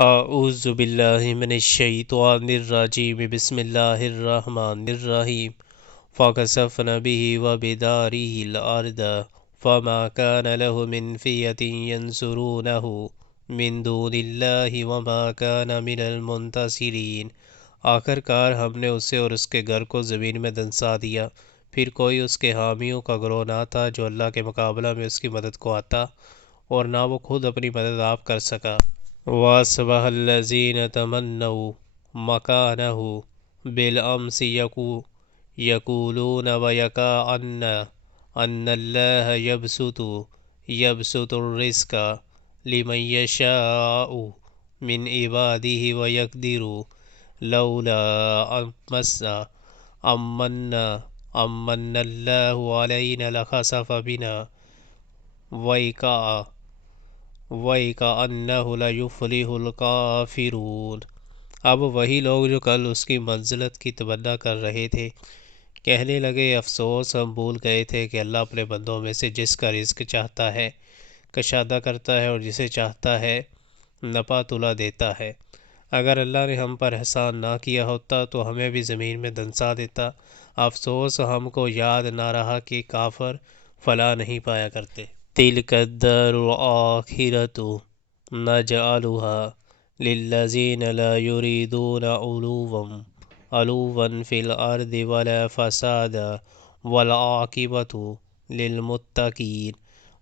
اعوذ باللہ من الشیطان الرجیم بسم اللہ الرحمن الرحیم فَخَسَفْنَا بِهِ وَبِدَارِهِ الْأَرْضَ فَمَا كَانَ لَهُ مِنْ فِئَةٍ يَنْصُرُونَهُ مِنْ دُونِ اللَّهِ وَمَا كَانَ مِنَ الْمُنْتَصِرِينَ۔ آخر کار ہم نے اسے اور اس کے گھر کو زمین میں دنسا دیا، پھر کوئی اس کے حامیوں کا گروہ نہ تھا جو اللہ کے مقابلہ میں اس کی مدد کو آتا، اور نہ وہ خود اپنی مدد آپ کر سکا۔ وَأَصْبَحَ الَّذِينَ تَمَنَّوْا مَكَانَهُ بِالْأَمْسِ يَقُولُونَ وَيَكَأَنَّ اللَّهَ يَبْسُطُ الرِّزْقَ لِمَن يَشَاءُ مِنْ عِبَادِهِ وَيَقْدِرُ لَوْلَا أَمَّنَّ اللَّهُ عَلَيْنَا لَخَسَفَ بِنَا وَيَكَأَنَّهُ لَا يُفْلِحُ الْكَافِرُونَ۔ اب وہی لوگ جو کل اس کی منزلت کی تمنا کر رہے تھے کہنے لگے، افسوس، ہم بھول گئے تھے کہ اللہ اپنے بندوں میں سے جس کا رزق چاہتا ہے کشادہ کرتا ہے اور جسے چاہتا ہے نپا تلا دیتا ہے۔ اگر اللہ نے ہم پر احسان نہ کیا ہوتا تو ہمیں بھی زمین میں دنسا دیتا۔ افسوس، ہم کو یاد نہ رہا کہ کافر فلاح نہیں پایا کرتے۔ تِلْکَ الدَّارُ الْآخِرَةُ نَجْعَلُهَا لِلَّذِينَ لَا يُرِيدُونَ عُلُوًّا فِي الْأَرْضِ وَلَا فَسَادًا وَالْعَاقِبَةُ لِلْمُتَّقِينَ۔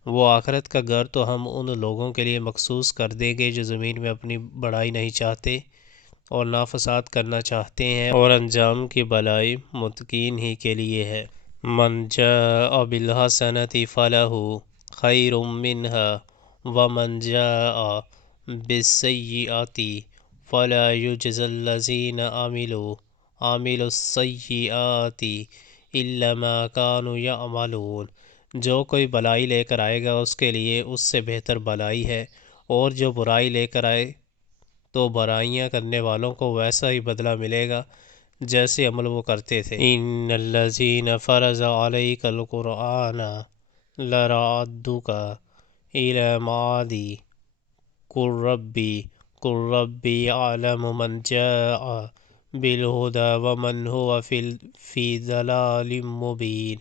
وہ آخرت کا گھر تو ہم ان لوگوں کے لیے مخصوص کر دیں گے جو زمین میں اپنی بڑائی نہیں چاہتے اور نہ فساد کرنا چاہتے ہیں، اور انجام کی بھلائی متقین ہی کے لیے ہے۔ مَنْ جَاءَ بِالْحَسَنَةِ فَلَهُ خَيْرٌ مِّنْهَا وَمَنْ جَاءَ بِالسَّيِّئَةِ فَلَا يُجْزَى الَّذِينَ عَمِلُوا السَّيِّئَاتِ إِلَّا مَا كَانُوا يَعْمَلُونَ۔ جو کوئی بھلائی لے کر آئے گا اس کے لیے اس سے بہتر بھلائی ہے، اور جو برائی لے کر آئے تو برائیاں کرنے والوں کو ویسا ہی بدلہ ملے گا جیسے عمل وہ کرتے تھے۔ إِنَّ الَّذِينَ فَرَضَ عَلَيْكَ الْقُرْآنَ لَرَادُّوكَ إِلَىٰ مَعَادٍ قُل رَّبِّي أَعْلَمُ مَنْ جَاءَ بِالْهُدَىٰ وَمَنْ هُوَ فِي ضَلَالٍ مُّبِينٍ۔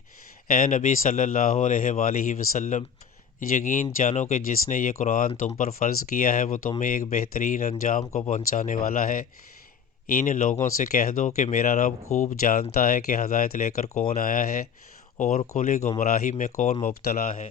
اے نبی صلی اللہ علیہ وآلہ وسلم، یقین جانو کہ جس نے یہ قرآن تم پر فرض کیا ہے وہ تمہیں ایک بہترین انجام کو پہنچانے والا ہے۔ ان لوگوں سے کہہ دو کہ میرا رب خوب جانتا ہے کہ ہدایت لے کر کون آیا ہے اور کھلی گمراہی میں کون مبتلا ہے۔